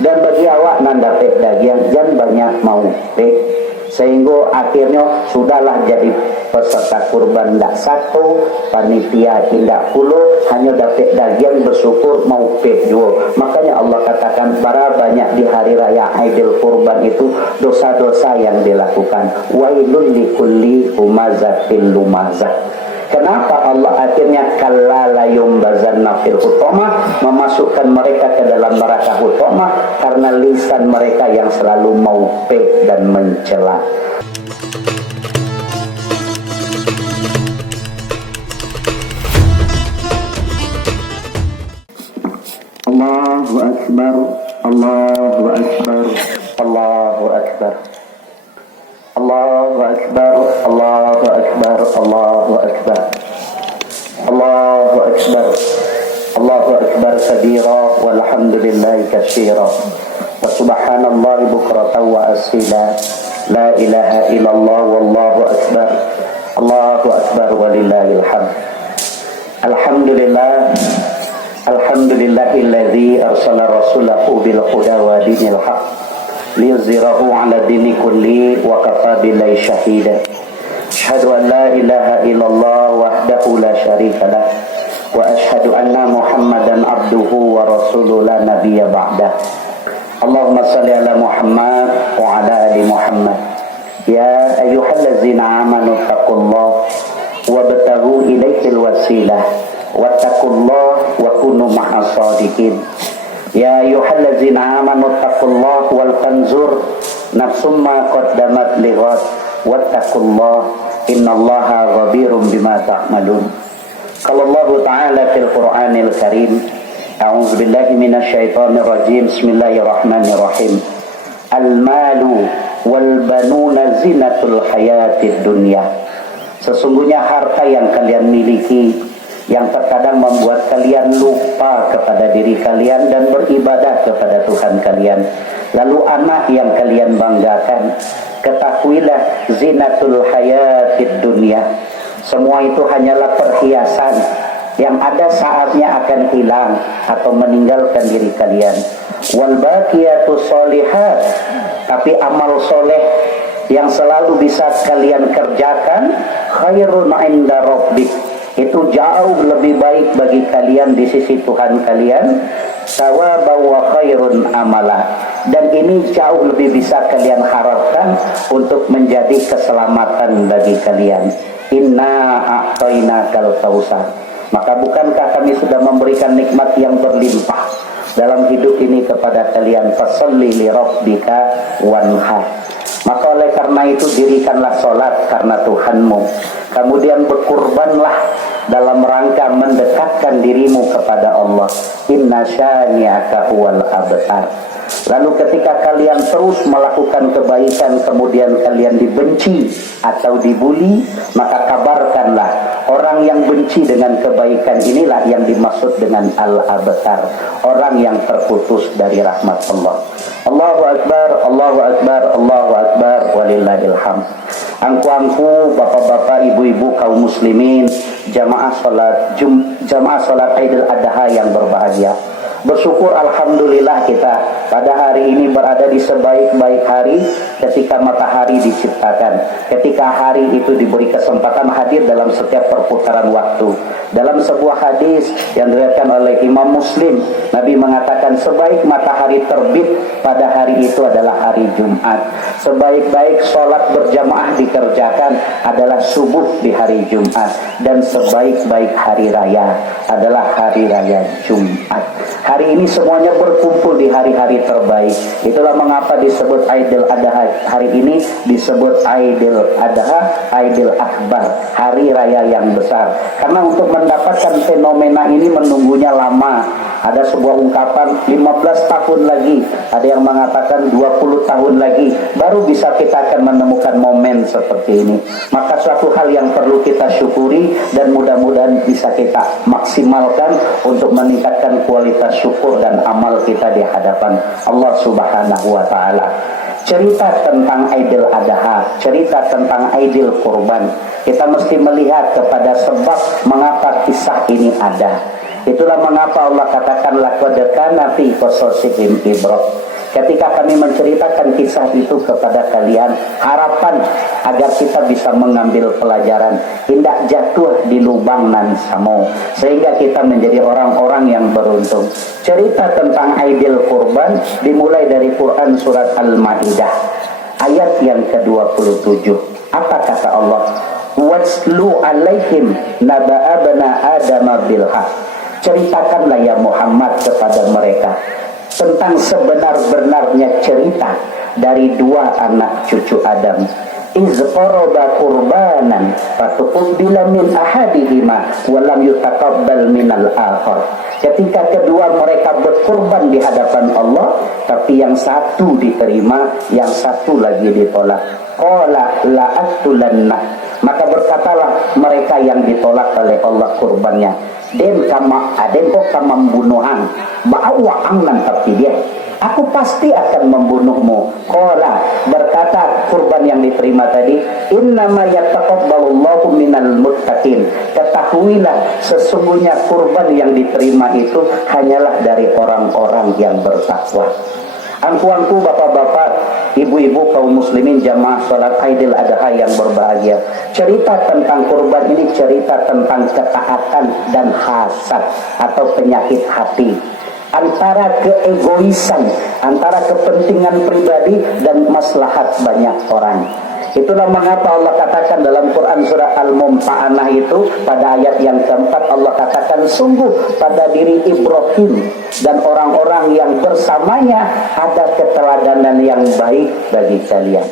Dan bagi awak nan dapat daging jangan banyak mau sehingga akhirnya sudahlah jadi peserta kurban tidak satu, panitia tidak puluh, hanya dapat daging bersyukur mau juga. Makanya Allah katakan para banyak di hari raya Aidil Kurban itu dosa-dosa yang dilakukan. Wailul likulli humazatil lumazah. Kenapa Allah akhirnya kallala yumbazanna fil hutamah, memasukkan mereka ke dalam neraka hutamah? Karena lisan mereka yang selalu mau dan mencela. Allahu Akbar, Allahu Akbar, Allahu Akbar. Allahu Akbar, Allahu Akbar, Allahu Akbar. Allahu Akbar, Allahu Akbar kabira walhamdulillahi katsira wa subhanallahi bukratan wa asila. La ilaha illallah wallahu akbar. Allahu akbar walillahil hamd. Alhamdulillah. Alhamdulillahilladzi arsala rasulahu bil huda wa dinil haq liyuzhirahu 'ala dini kulli wa kafa billahi shahida. Asyhadu an la ilaha illallah wahdahu la syarika lah wa asyhadu anna Muhammadan abduhu wa rasuluhu la nabiyya ba'dah. Allahumma shalli ala Muhammad wa ala ali Muhammad. Ya ayyuhallazina amanu taqullaha wabtaghu ilaihil wasilah wattaqullaha wa kunu ma'as shadiqin. Ya ayyuhallazina amanu taqullaha wal tanzur nafsum ma qaddamat lighad wattaqullaha innallaha khabirum bima ta'malun. Qala Allah ta'ala fil Qur'anil Karim, a'udzu billahi minasyaitonir rajim. Bismillahirrahmanirrahim. Al-malu wal banuna zinatul hayatid dunya. Sesungguhnya harta yang kalian miliki yang terkadang membuat kalian lupa kepada diri kalian dan beribadah kepada Tuhan kalian. Lalu anak yang kalian banggakan, ketahuilah zinatul hayatid dunya. Semua itu hanyalah perhiasan yang ada saatnya akan hilang atau meninggalkan diri kalian. Wal baqiyatus sholihat, tapi amal soleh yang selalu bisa kalian kerjakan, khairun 'inda rabbik, itu jauh lebih baik bagi kalian di sisi Tuhan kalian. Thawaban wa khairun amala, dan ini jauh lebih bisa kalian harapkan untuk menjadi keselamatan bagi kalian. Inna a'tainakal kautsar. Maka bukankah kami sudah memberikan nikmat yang berlimpah dalam hidup ini kepada kalian? Fasholli li rabbika wanhar. Maka oleh karena itu dirikanlah sholat karena Tuhanmu, kemudian berkurbanlah dalam rangka mendekatkan dirimu kepada Allah. Inna syani'aka huwal abtar. Lalu ketika kalian terus melakukan kebaikan kemudian kalian dibenci atau dibuli, maka kabarkanlah orang yang benci dengan kebaikan inilah yang dimaksud dengan al-abtar, orang yang terputus dari rahmat Allah. Allahu Akbar, Allahu Akbar, Allahu Akbar, walillahil hamd. Angku-angku, bapak-bapak, ibu-ibu, kaum muslimin, jamaah salat Aidil Adha yang berbahagia. Bersyukur alhamdulillah kita pada hari ini berada di sebaik-baik hari ketika matahari diciptakan, ketika hari itu diberi kesempatan hadir dalam setiap perputaran waktu. Dalam sebuah hadis yang diriwayatkan oleh Imam Muslim, Nabi mengatakan sebaik matahari terbit pada hari itu adalah hari Jumat. Sebaik-baik sholat berjamaah dikerjakan adalah subuh di hari Jumat. Dan sebaik-baik hari raya adalah hari raya Jumat. Hari ini semuanya berkumpul di hari-hari terbaik. Itulah mengapa disebut Aidil Adha. Hari ini disebut Aidil Adha, Aidil Akbar, hari raya yang besar. Karena untuk mendapatkan fenomena ini menunggunya lama. Ada sebuah ungkapan 15 tahun lagi, ada yang mengatakan 20 tahun lagi baru bisa kita akan menemukan momen seperti ini. Maka suatu hal yang perlu kita syukuri dan mudah-mudahan bisa kita maksimalkan untuk meningkatkan kualitas syukur dan amal kita di hadapan Allah Subhanahu wa taala. Cerita tentang Aidil Adha, cerita tentang Aidil Kurban, kita mesti melihat kepada sebab mengapa kisah ini ada. Itulah mengapa Allah katakan laqad kana fi qasasihim ibrah. Ketika kami menceritakan kisah itu kepada kalian, harapan agar kita bisa mengambil pelajaran, tidak jatuh di lubang nan samo, sehingga kita menjadi orang-orang yang beruntung. Cerita tentang Aidil Kurban dimulai dari Quran surat Al-Maidah ayat yang ke-27. Apa kata Allah? Watslu alaihim naba'a bana Adam bilhaq. Ceritakanlah ya Muhammad kepada mereka tentang sebenar-benarnya cerita dari dua anak cucu Adam. Iz qaraba qurbanan fatuqbila min ahadihima wa lam yutaqabbal minal akhar. Ketika kedua mereka berkorban di hadapan Allah, tapi yang satu diterima, yang satu lagi ditolak. Qala la'atulanna. Maka berkatalah mereka yang ditolak oleh Allah kurbannya, den kok membunuhan ba'wa angnan tapi dia, aku pasti akan membunuhmu. Qala, berkata kurban yang diterima tadi, innama yataqabbalullahu minal muttaqin. Ketahuilah sesungguhnya kurban yang diterima itu hanyalah dari orang-orang yang bertakwa. Angku-angku, bapak-bapak, ibu-ibu, kaum muslimin jamaah salat Aidil Adha yang berbahagia. Cerita tentang kurban ini cerita tentang ketaatan dan hasad atau penyakit hati, antara keegoisan, antara kepentingan pribadi dan maslahat banyak orang. Itulah mengapa Allah katakan dalam Quran surah Al-Mumtahanah itu pada ayat yang keempat, Allah katakan sungguh pada diri Ibrahim dan orang-orang yang bersamanya ada keteladanan yang baik bagi kalian.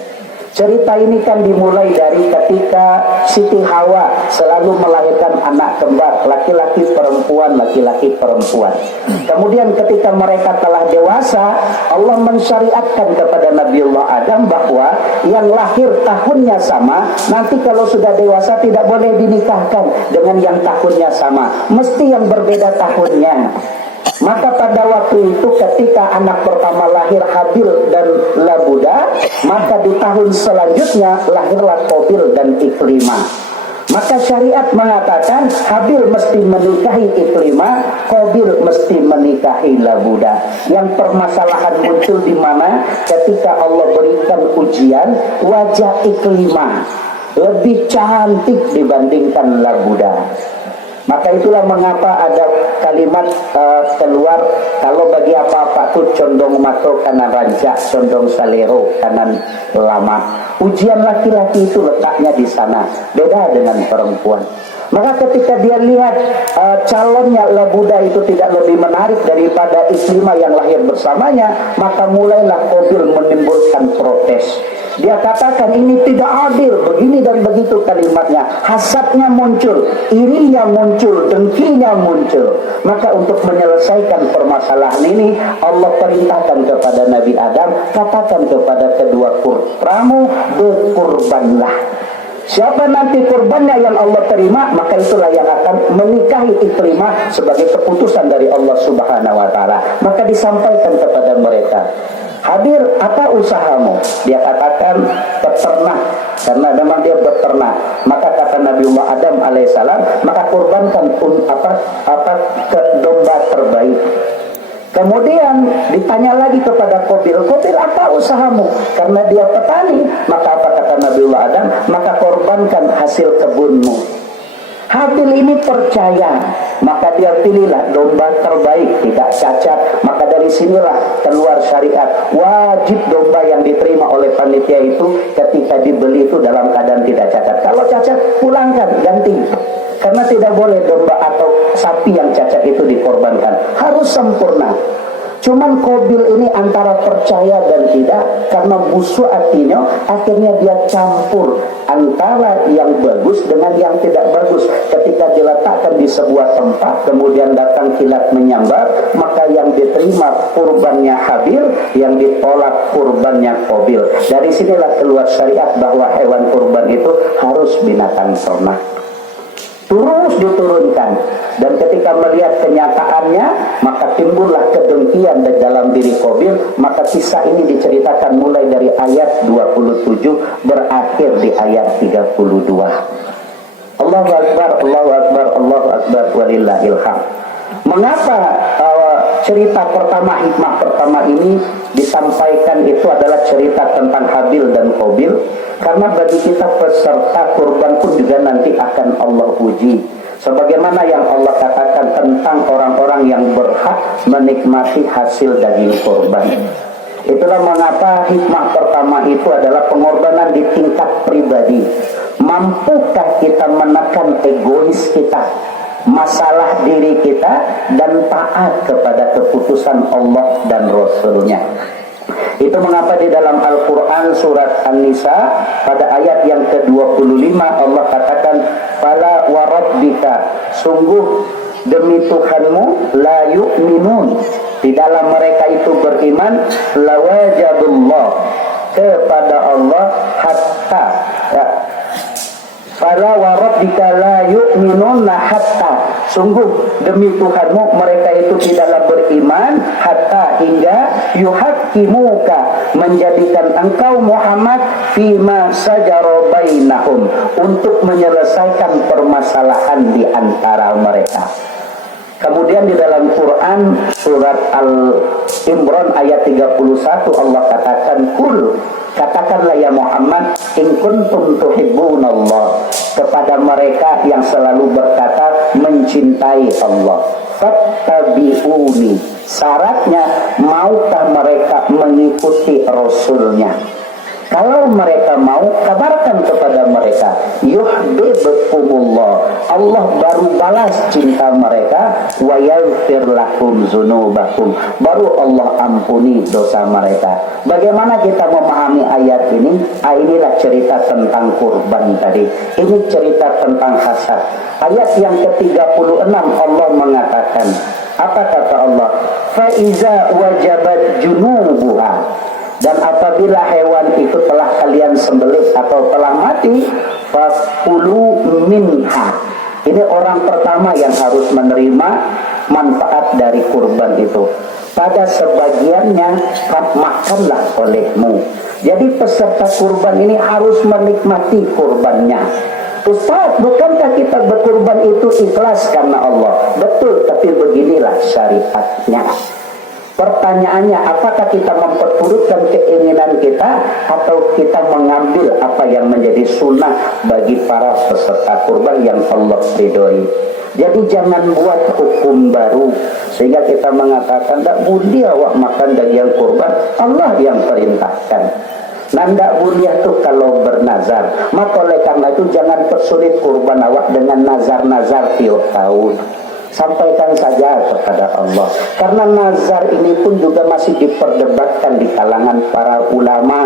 Cerita ini kan dimulai dari ketika Siti Hawa selalu melahirkan anak kembar, laki-laki perempuan, laki-laki perempuan. Kemudian ketika mereka telah dewasa, Allah mensyariatkan kepada Nabiullah Adam bahwa yang lahir tahunnya sama, nanti kalau sudah dewasa tidak boleh dinikahkan dengan yang tahunnya sama, mesti yang berbeda tahunnya. Maka pada waktu itu ketika anak pertama lahir Habil dan Labuda, maka di tahun selanjutnya lahirlah Qabil dan Iklimah. Maka syariat mengatakan Habil mesti menikahi Iklimah, Qabil mesti menikahi Labuda. Yang permasalahan muncul di mana? Ketika Allah berikan ujian, wajah Iklimah lebih cantik dibandingkan Labuda. Maka itulah mengapa ada kalimat keluar, kalau bagi apa-apa tuh condong mato kanan rancak, condong salero kanan lama. Ujian laki-laki itu letaknya di sana, beda dengan perempuan. Maka ketika dia lihat calonnya Labuda itu tidak lebih menarik daripada Iklimah yang lahir bersamanya, maka mulailah Qabil menimbulkan protes. Dia katakan ini tidak adil, begini dan begitu kalimatnya. Hasadnya muncul, irinya muncul, dengkinya muncul. Maka untuk menyelesaikan permasalahan ini, Allah perintahkan kepada Nabi Adam, katakan kepada kedua putramu, berkurbanlah. Siapa nanti kurbannya yang Allah terima, maka itulah yang akan menikahi Iklimah sebagai keputusan dari Allah Subhanahu wa Ta'ala. Maka disampaikan kepada mereka, Hadir, apa usahamu? Dia katakan peternak, karena memang dia beternak. Maka kata Nabiullah Adam alaihissalam, maka kurbankan ke domba terbaik. Kemudian ditanya lagi kepada Qabil, Qabil apa usahamu? Karena dia petani, maka apa kata Nabiullah Adam? Maka korbankan hasil kebunmu. Habil ini percaya, maka dia pilihlah domba terbaik, tidak cacat. Maka dari sinilah keluar syariat, wajib domba yang diterima oleh panitia itu ketika dibeli itu dalam keadaan tidak cacat. Kalau cacat, pulangkan, ganti. Karena tidak boleh domba atau sapi yang cacat itu dikorbankan, harus sempurna. Cuman Qabil ini antara percaya dan tidak, karena busuk hatinya, akhirnya dia campur antara yang bagus dengan yang tidak bagus. Ketika diletakkan di sebuah tempat, kemudian datang kilat menyambar, maka yang diterima kurbannya Habil, yang ditolak kurbannya Qabil. Dari sinilah keluar syariat bahwa hewan kurban itu harus binatang ternak. Terus diturunkan, dan ketika melihat kenyataannya, maka timbullah kedengkian dalam diri Qabil. Maka kisah ini diceritakan mulai dari ayat 27 berakhir di ayat 32. Allahu Akbar, Allahu Akbar, Allahu Akbar, walillahil hamd. Mengapa cerita pertama, hikmah pertama ini disampaikan itu adalah cerita tentang Habil dan Qabil, karena bagi kita peserta kurban pun juga nanti akan Allah uji. Sebagaimana yang Allah katakan tentang orang-orang yang berhak menikmati hasil daging kurban. Itulah mengapa hikmah pertama itu adalah pengorbanan di tingkat pribadi. Mampukah kita menekan egois kita, masalah diri kita, dan taat kepada keputusan Allah dan Rasul-Nya. Itu mengapa di dalam Al-Quran surat An-Nisa pada ayat yang ke-25 Allah katakan, fala warabbika, sungguh demi Tuhanmu, la yu'minun, di dalam mereka itu beriman, lawajabullah, kepada Allah, hatta ya, fala warabbika la yu'minuna hatta, sungguh demi Tuhanmu mereka itu tidaklah beriman hatta hingga yuhaqqimuka, menjadikan engkau Muhammad fima sajara bainahum, untuk menyelesaikan permasalahan di antara mereka. Kemudian di dalam Quran surat Al-Imran ayat 31 Allah katakan, kul, katakanlah ya Muhammad, in kuntum tuhibbunallah, kepada mereka yang selalu berkata mencintai Allah, fattabi'uni, syaratnya maukah mereka mengikuti Rasulnya. Kalau mereka mau, kabarkan kepada mereka, yuhibbukumullah, Allah baru balas cinta mereka, wa yaghfir lakum dzunubakum, baru Allah ampuni dosa mereka. Bagaimana kita memahami ayat ini? Inilah cerita tentang kurban tadi. Ini cerita tentang hasad. Ayat yang ke-36 Allah mengatakan, apa kata Allah? Fa iza wajabat junubuha, dan apabila hewan itu telah kalian sembelih atau telah mati, fakulu minha. Ini orang pertama yang harus menerima manfaat dari kurban itu. Pada sebagiannya makanlah olehmu. Jadi peserta kurban ini harus menikmati kurbannya. Ustaz, bukankah kita berkurban itu ikhlas karena Allah? Betul, tapi beginilah syariatnya. Pertanyaannya, apakah kita memperturutkan keinginan kita atau kita mengambil apa yang menjadi sunnah bagi para peserta kurban yang Allah ridhoi? Jadi jangan buat hukum baru sehingga kita mengatakan tak boleh awak makan daging kurban, Allah yang perintahkan. Nanda boleh tuh kalau bernazar. Maka oleh karena itu jangan persulit kurban awak dengan nazar-nazar tiap tahun. Sampaikan saja kepada Allah. Karena nazar ini pun juga masih diperdebatkan di kalangan para ulama.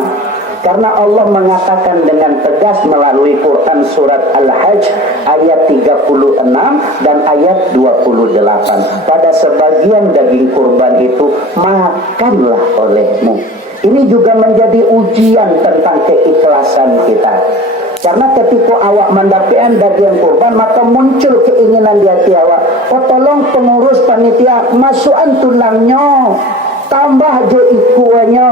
Karena Allah mengatakan dengan tegas melalui Quran surat Al-Hajj ayat 36 dan ayat 28. Pada sebagian daging kurban itu makanlah olehmu. Ini juga menjadi ujian tentang keikhlasan kita. Karena ketika awak mendapatkan daging kurban, maka muncul keinginan di hati awak, oh tolong pengurus panitia masukan tulangnya, tambah je ikuannya.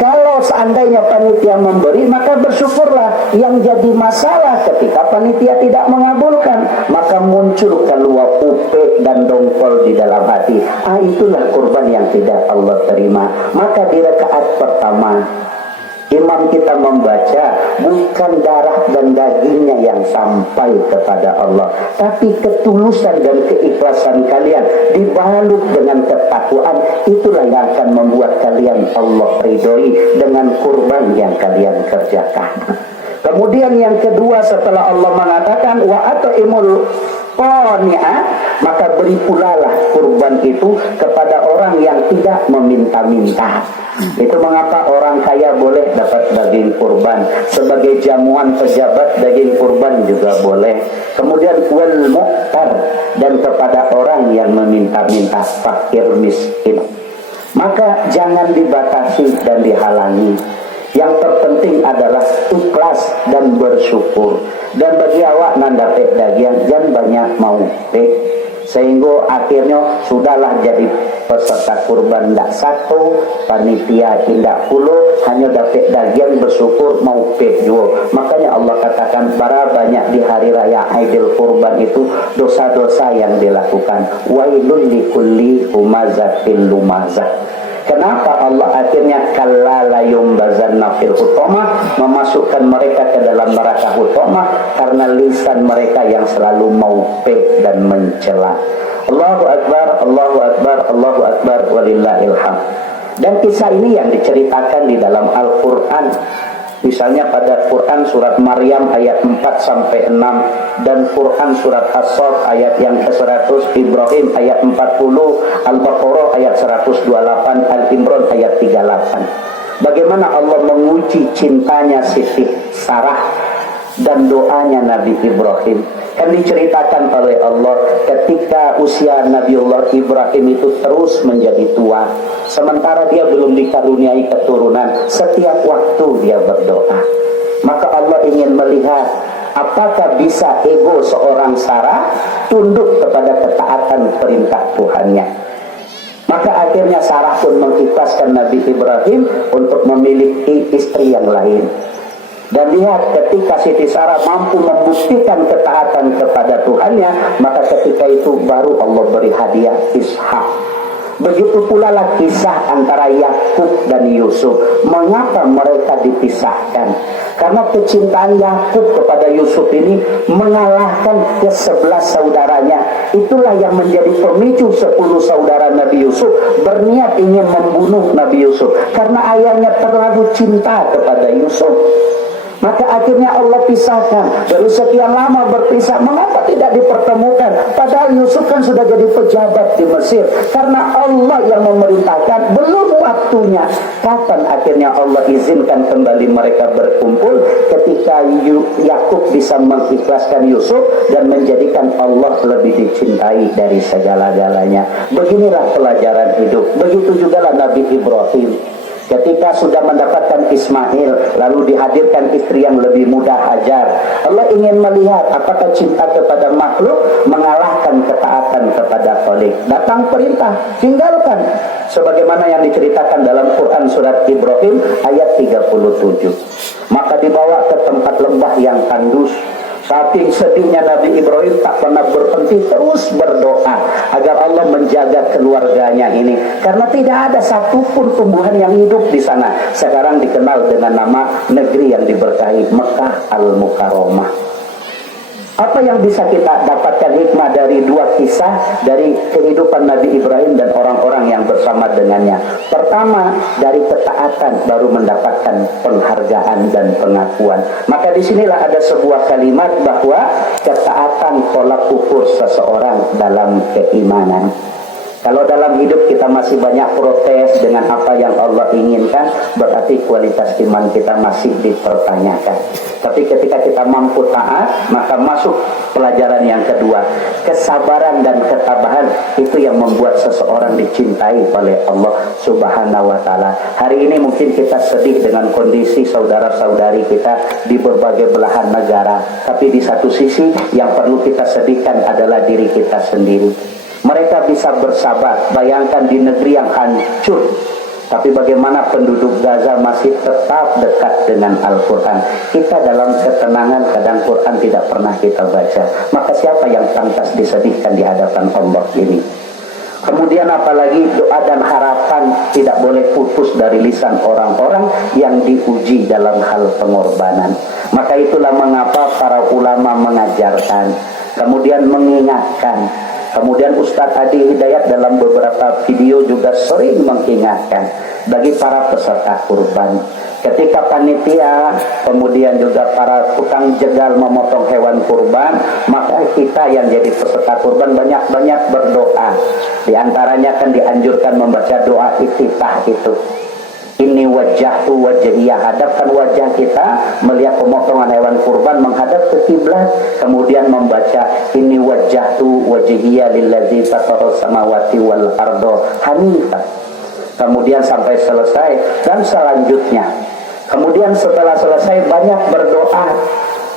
Kalau seandainya panitia memberi, maka bersyukurlah. Yang jadi masalah ketika panitia tidak mengabulkan, maka muncul keluar upek dan dongkol di dalam hati. Itulah kurban yang tidak Allah terima. Maka di rakaat pertama, imam kita membaca bukan darah dan dagingnya yang sampai kepada Allah, tapi ketulusan dan keikhlasan kalian dibalut dengan ketakwaan. Itulah yang akan membuat kalian Allah ridhoi dengan kurban yang kalian kerjakan. Kemudian yang kedua, setelah Allah mengatakan wa at'imul qani'ah, maka beri pula lah kurban itu kepada orang yang tidak meminta-minta. Itu mengapa orang kaya boleh dapat daging kurban, sebagai jamuan pejabat daging kurban juga boleh. Kemudian wal mu'tar, dan kepada orang yang meminta-minta, fakir miskin, maka jangan dibatasi dan dihalangi. Yang terpenting adalah ikhlas dan bersyukur. Dan bagi awak nandapet daging, jangan banyak mau. Sehingga akhirnya sudahlah jadi peserta kurban tidak satu, panitia tidak puluh, hanya dapat daging bersyukur mau juga. Makanya Allah katakan bara banyak di hari raya Aidil Kurban itu dosa-dosa yang dilakukan. Wailul likulli humazatil lumazah. Kenapa Allah akhirnya kalla la yumbazanna fil hutamah, memasukkan mereka ke dalam neraka hutamah? Karena lisan mereka yang selalu mau dan mencela. Allahu Akbar, Allahu Akbar, Allahu Akbar, walillahil hamd. Dan kisah ini yang diceritakan di dalam Al-Quran. Misalnya pada Quran surat Maryam ayat 4-6 dan Quran surat As-Saff ayat yang ke-100, Ibrahim ayat 40, Al-Baqarah ayat 128, Al-Imran ayat 38. Bagaimana Allah menguji cintanya Siti Sarah dan doanya Nabi Ibrahim. Kan diceritakan oleh Allah ketika usia Nabiullah Ibrahim itu terus menjadi tua, sementara dia belum dikaruniai keturunan, setiap waktu dia berdoa. Maka Allah ingin melihat apakah bisa ego seorang Sarah tunduk kepada ketaatan perintah Tuhannya. Maka akhirnya Sarah pun mengikhlaskan Nabi Ibrahim untuk memiliki istri yang lain. Dan lihat ketika Siti Sarah mampu membuktikan ketaatan kepada Tuhannya, maka ketika itu baru Allah beri hadiah Ishak. Begitu pula lah kisah antara Yakub dan Yusuf. Mengapa mereka dipisahkan? Karena kecintaan Yakub kepada Yusuf ini mengalahkan ke-11 saudaranya. Itulah yang menjadi pemicu 10 saudara Nabi Yusuf berniat ingin membunuh Nabi Yusuf. Karena ayahnya terlalu cinta kepada Yusuf. Maka akhirnya Allah pisahkan. Dari sekian lama berpisah, mengapa tidak dipertemukan? Padahal Yusuf kan sudah jadi pejabat di Mesir. Karena Allah yang memerintahkan, belum waktunya. Kapan akhirnya Allah izinkan kembali mereka berkumpul? Ketika Yakub bisa mengikhlaskan Yusuf dan menjadikan Allah lebih dicintai dari segala-galanya. Beginilah pelajaran hidup. Begitu juga lah Nabi Ibrahim. Ketika sudah mendapatkan Ismail, lalu dihadirkan istri yang lebih mudah, Hajar. Allah ingin melihat apakah cinta kepada makhluk mengalahkan ketaatan kepada Khalik. Datang perintah, tinggalkan. Sebagaimana yang diceritakan dalam Quran surat Ibrahim ayat 37. Maka dibawa ke tempat lembah yang tandus. Saking sedihnya Nabi Ibrahim tak pernah berhenti, terus berdoa agar Allah menjaga keluarganya ini. Karena tidak ada satupun tumbuhan yang hidup di sana. Sekarang dikenal dengan nama negeri yang diberkahi, Mekah Al-Mukarramah. Apa yang bisa kita dapatkan hikmah dari dua kisah dari kehidupan Nabi Ibrahim dan orang-orang yang bersama dengannya? Pertama, dari ketaatan baru mendapatkan penghargaan dan pengakuan. Maka disinilah ada sebuah kalimat bahwa ketaatan tolak ukur seseorang dalam keimanan. Kalau dalam hidup kita masih banyak protes dengan apa yang Allah inginkan, berarti kualitas iman kita masih dipertanyakan. Tapi ketika kita mampu taat, maka masuk pelajaran yang kedua. Kesabaran dan ketabahan itu yang membuat seseorang dicintai oleh Allah Subhanahu wa ta'ala. Hari ini mungkin kita sedih dengan kondisi saudara-saudari kita di berbagai belahan negara. Tapi di satu sisi yang perlu kita sedihkan adalah diri kita sendiri. Mereka bisa bersabar, bayangkan di negeri yang hancur. Tapi bagaimana penduduk Gaza masih tetap dekat dengan Al-Quran. Kita dalam ketenangan, kadang Quran tidak pernah kita baca. Maka siapa yang pantas disedihkan di hadapan Allah ini? Kemudian apalagi doa dan harapan tidak boleh putus dari lisan orang-orang yang diuji dalam hal pengorbanan. Maka itulah mengapa para ulama mengajarkan, kemudian mengingatkan. Kemudian Ustadz Adi Hidayat dalam beberapa video juga sering mengingatkan bagi para peserta kurban. Ketika panitia, kemudian juga para tukang jegal memotong hewan kurban, maka kita yang jadi peserta kurban banyak-banyak berdoa. Di antaranya kan dianjurkan membaca doa iftitah itu. Ini wajahku wajahiyah, hadapkan wajah kita melihat pemotongan hewan kurban menghadap ke kiblat, kemudian membaca ini wajahtu wajahiyah lillazi fataras samawati wal ardo hanifah. Kemudian sampai selesai dan selanjutnya. Kemudian setelah selesai banyak berdoa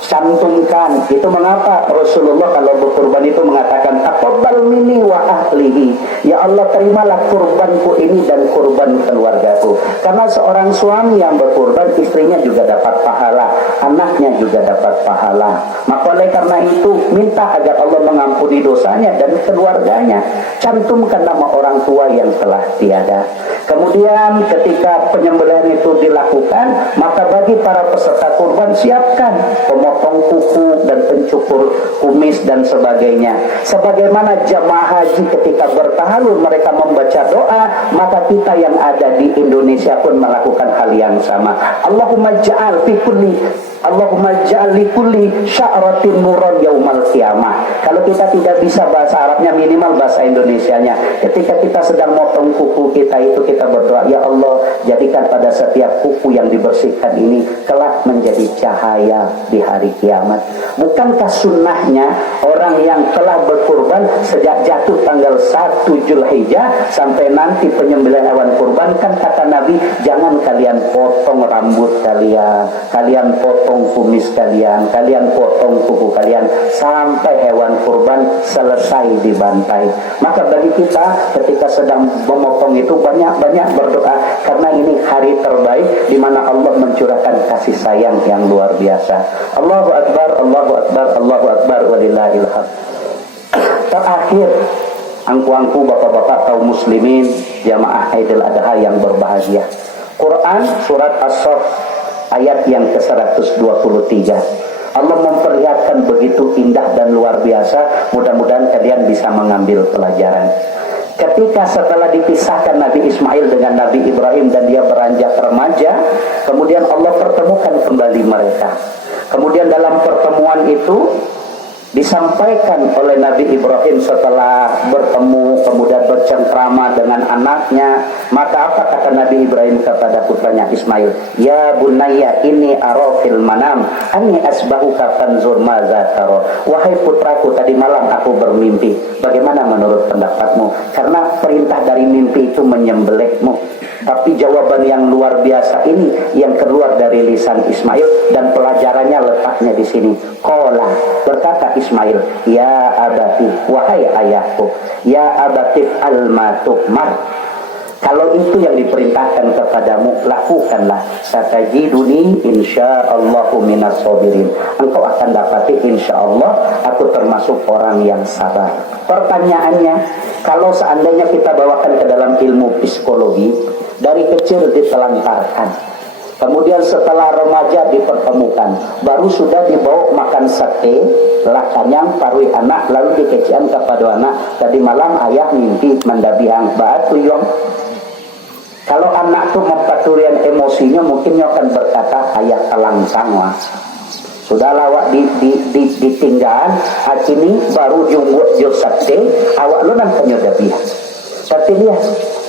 Cantumkan. Itu mengapa Rasulullah kalau berkurban itu mengatakan taqabbal minni wa ahlihi. Ya Allah, terimalah kurbanku ini dan kurban keluargaku. Karena seorang suami yang berkurban, istrinya juga dapat pahala, anaknya juga dapat pahala. Maka oleh karena itu minta agar Allah mengampuni dosanya dan keluarganya. Cantumkan nama orang tua yang telah tiada. Kemudian ketika penyembelihan itu dilakukan, maka bagi para peserta kurban siapkan pemotong kuku dan pencukur kumis dan sebagainya. Sebagaimana jamaah haji ketika bertahalul mereka membaca doa, maka kita yang ada di Indonesia pun melakukan hal yang sama. Allahumma ja'al fi kulli Allahumma ja'al li kulli sya'ratin nuran yaumal qiyamah. Kalau kita tidak bisa bahasa Arabnya, minimal bahasa Indonesianya. Ketika kita sedang motong kuku kita itu, kita berdoa, ya Allah, jadikan pada setiap kuku yang dibersihkan ini kelak menjadi cahaya di hari kiamat. Bukankah sunnahnya orang yang telah berkurban sejak jatuh tanggal 1 Zulhijjah sampai nanti penyembelihan hewan kurban, kan kata Nabi, jangan kalian potong rambut kalian, kalian potong kumis kalian, kalian potong kuku kalian sampai hewan kurban selesai dibantai. Maka bagi kita ketika sedang memotong itu banyak-banyak berdoa, karena ini hari terbaik di mana Allah mencurahkan kasih sayang yang luar biasa. Allahu Akbar, Allahu Akbar, Allahu Akbar, walillahil hamd. Terakhir, angku-angku bapak-bapak kaum muslimin jamaah Idul Adha yang berbahagia, Quran surat As-Saff ayat yang ke-123. Allah memperlihatkan begitu indah dan luar biasa. Mudah-mudahan kalian bisa mengambil pelajaran. Ketika setelah dipisahkan Nabi Ismail dengan Nabi Ibrahim dan dia beranjak remaja, kemudian Allah pertemukan kembali mereka. Kemudian dalam pertemuan itu disampaikan oleh Nabi Ibrahim setelah bertemu kemudian bercengkrama dengan anaknya, maka apa kata Nabi Ibrahim kepada putranya Ismail? Ya bunayya inni ara fil manam anni asbahuka fanzur madza tara. Wahai putraku, tadi malam aku bermimpi. Bagaimana menurut pendapatmu? Karena perintah dari mimpi itu menyembelihmu. Tapi jawaban yang luar biasa ini yang keluar dari lisan Ismail, dan pelajarannya letaknya di sini. Qala, berkata Ismail, ya abati, wahai ayahku, ya abati al-matu'mar. Kalau itu yang diperintahkan kepadamu, lakukanlah. Satajiduni insyaallahu minas sabirin. Engkau akan dapati insyaallah aku termasuk orang yang sabar. Pertanyaannya, kalau seandainya kita bawakan ke dalam ilmu psikologi, dari kecil ditelantarkan, kemudian setelah remaja dipertemukan, baru sudah dibawa makan sate, lakanyang, parui anak, lalu dikecian kepada anak, tadi malam ayah mimpi mendabiang batu yong. Kalau anak tuh mempaturian emosinya, mungkin dia akan berkata, ayah kelangsang wah. Sudah lawak ditinggalan, ini baru jumut josate, awak lu nanti nyodabiang. Tapi lihat,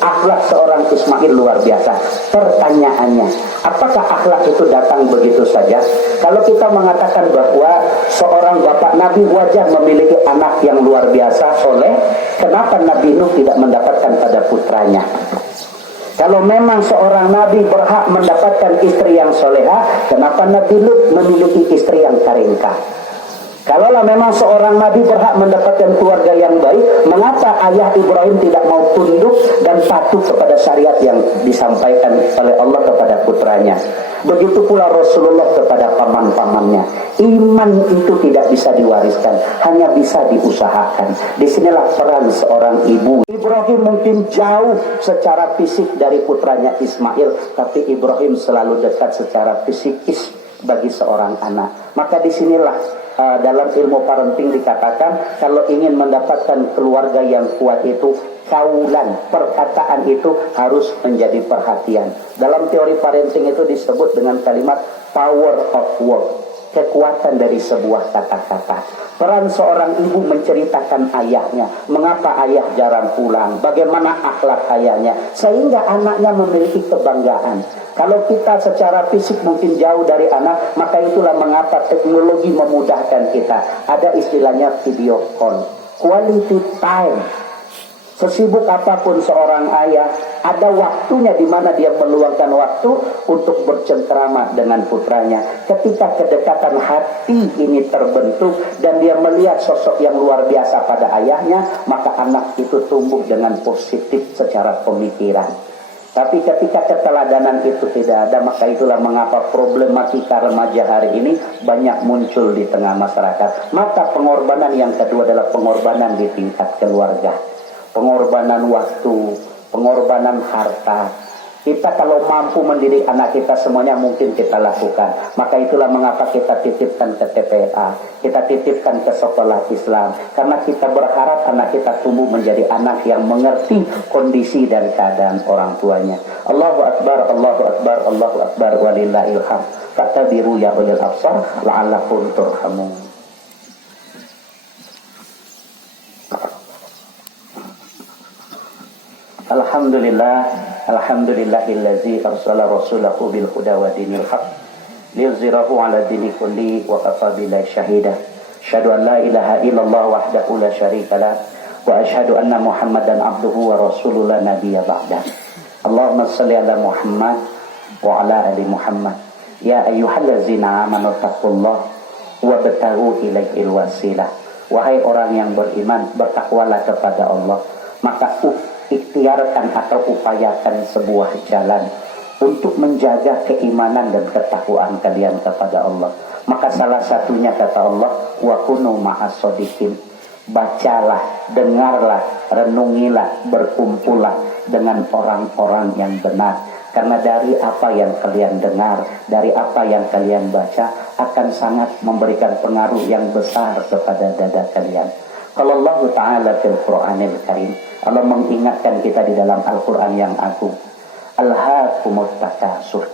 akhlak seorang Ismail luar biasa. Pertanyaannya, apakah akhlak itu datang begitu saja? Kalau kita mengatakan bahwa seorang bapak Nabi wajar memiliki anak yang luar biasa, soleh, kenapa Nabi Nuh tidak mendapatkan pada putranya? Kalau memang seorang Nabi berhak mendapatkan istri yang soleha, kenapa Nabi Lut memiliki istri yang karingka? Kalaulah memang seorang Nabi berhak mendapatkan keluarga yang baik, mengapa ayah Ibrahim tidak mau tunduk dan patuh kepada syariat yang disampaikan oleh Allah kepada putranya? Begitu pula Rasulullah kepada paman-pamannya. Iman itu tidak bisa diwariskan, hanya bisa diusahakan. Disinilah peran seorang ibu. Ibrahim mungkin jauh secara fisik dari putranya Ismail, tapi Ibrahim selalu dekat secara fisikis bagi seorang anak. Maka disinilah dalam ilmu parenting dikatakan, kalau ingin mendapatkan keluarga yang kuat itu, kaulan, perkataan itu harus menjadi perhatian. Dalam teori parenting itu disebut dengan kalimat power of word, kekuatan dari sebuah kata-kata. Peran seorang ibu menceritakan ayahnya, mengapa ayah jarang pulang, bagaimana akhlak ayahnya, sehingga anaknya memiliki kebanggaan. Kalau kita secara fisik mungkin jauh dari anak, maka itulah mengapa teknologi memudahkan kita. Ada istilahnya video call, quality time. Sesibuk apapun seorang ayah, ada waktunya di mana dia meluangkan waktu untuk bercengkrama dengan putranya. Ketika kedekatan hati ini terbentuk dan dia melihat sosok yang luar biasa pada ayahnya, maka anak itu tumbuh dengan positif secara pemikiran. Tapi ketika keteladanan itu tidak ada, maka itulah mengapa problematika remaja hari ini banyak muncul di tengah masyarakat. Maka pengorbanan yang kedua adalah pengorbanan di tingkat keluarga. Pengorbanan waktu, pengorbanan harta. Kita kalau mampu mendidik anak kita semuanya mungkin kita lakukan. Maka itulah mengapa kita titipkan ke TPA, kita titipkan ke sekolah Islam. Karena kita berharap anak kita tumbuh menjadi anak yang mengerti kondisi dan keadaan orang tuanya. Allahu Akbar, Allahu Akbar, Allahu Akbar, walillahil hamd. Fa'tabiru ya ulil absar la'allakum turhamun. Alhamdulillahillazi arsala rasulahu bil huda wa dinil haq liyuzhirahu 'ala dini kulli wa kafa billahi syahida. Asyhadu an la ilaha illallah wahdahu la syarika lah wa asyhadu anna Muhammadan abduhu wa rasuluhu la nabiyya ba'dah. Allahumma shalli ala Muhammad wa ala ali Muhammad. Ya ayyuhallazina amanu taqullaha wa bataghu ilaihil wasilah. Wahai orang yang beriman, bertakwalah kepada Allah, maka ikhtiarkan atau upayakan sebuah jalan untuk menjaga keimanan dan ketakwaan kalian kepada Allah. Maka salah satunya kata Allah, wa kunu ma'as shodiqin. Bacalah, dengarlah, renungilah, berkumpullah dengan orang-orang yang benar. Karena dari apa yang kalian dengar, dari apa yang kalian baca akan sangat memberikan pengaruh yang besar kepada dada kalian. Kalau Allah Ta'ala fil Qur'anil Karim, Allah mengingatkan kita di dalam Al-Quran yang agung. Alhaakumut takasur.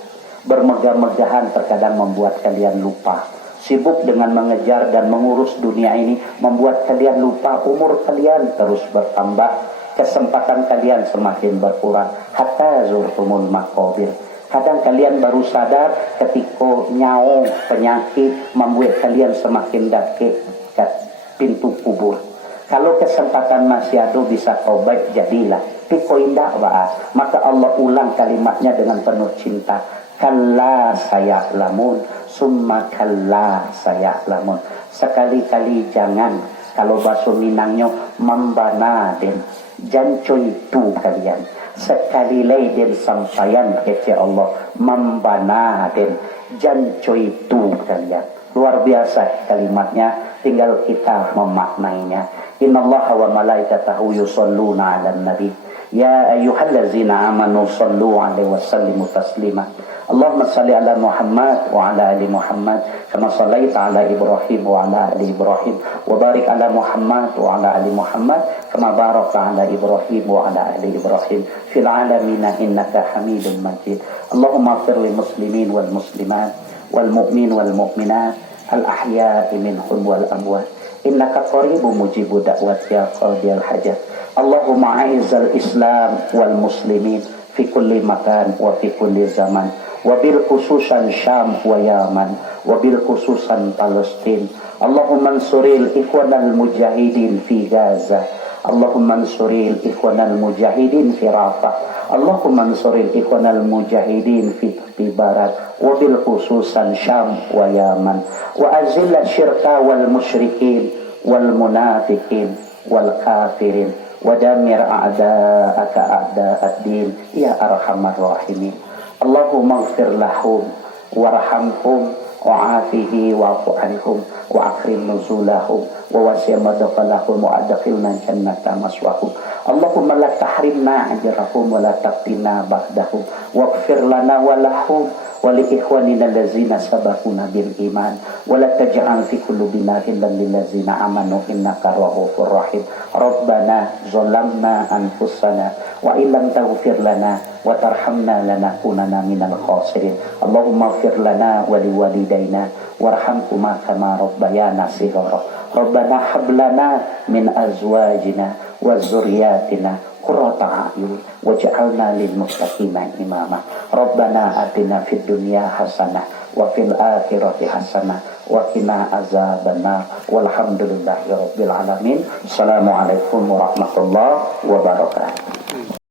Bermegah-megahan terkadang membuat kalian lupa. Sibuk dengan mengejar dan mengurus dunia ini membuat kalian lupa umur kalian terus bertambah. Kesempatan kalian semakin berkurang. Hatta zurtumul maqabir. Kadang kalian baru sadar ketika nyawa penyakit membuat kalian semakin dekat ke pintu kubur. Kalau kesempatan masih ada bisa taubat, jadilah. Piko indah ba'a. Maka Allah ulang kalimatnya dengan penuh cinta. Kalla saya'lamun, summa kalla saya'lamun. Sekali-kali jangan, kalau bahasa Minangnya, membana den. Jancoy itu kalian. Sekali lagi den sampaian kece Allah. Membana den. Jancoy itu kalian. Luar biasa kalimatnya, tinggal kita memaknainya. Innallaha wa malaikatahu yusholluna 'alan nabi ya ayyuhallazina amanu shallu 'alaihi wa sallimu taslima. Allahumma shalli ala Muhammad wa ala ali Muhammad kama shallaita ala Ibrahim wa ala ali Ibrahim wa barik ala Muhammad wa ala ali Muhammad kama barakta ala Ibrahim wa ala ali Ibrahim fil alamin innaka Hamidum Majid. Allahumma ighfir lil muslimin wal muslimat wal mu'min wal mu'minat al ahya'i minhum wal amwat innaka qaribun mujibud da'wat ya qadiyal hajat. Allahumma a'izzal Islam wal muslimin fi kulli makan wa fi kulli zaman wa bil khususan Syam wa Yaman wa bil khususan Palestin. Allahumma ansuril ikhwanal mujahidin fi Gaza. Allahumma ansuril ikhwanal mujahidin fi Rafah. Allahumma ansuril ikhwanal mujahidin fi Barat wa bil khususan Syam wa Yaman wa azilla syirka wal musyrikin wal munafikin wal kafirin wa damir a'da'aka a'da'ad-din ya arhamar rahimin. Allahumma ighfir lahum warhamhum wa'afihi wa'fu anhum wa akrim nuzulahum wa wasi' madkhalahum wa adkhilna jannata maswahum. Allahumma la tahrimna ajrahum wa la taftina ba'dahum waghfir lana wa lahum wa li ikhwanina allazina sabaquna bil iman wa la taj'al fi qulubina ghillan lil ladzina amanu innaka rahufur rahim. Rabbana zalamna anfusana wa illam taghfir lana wa tarhamna lanakunanna minal khasirin. Allahumma ighfir lana wa liwalidayna warhamhuma kama rabbayana shighara. Rabbana hab lana min azwajina wa dzurriyyatina qurrata a'yun waj'alna lil muttaqina imama. Rabbana atina fid dunya hasanah wa fil akhirati hasanah wa qina azabannar. Walhamdulillahirabbil alamin. Assalamualaikum warahmatullahi wabarakatuh.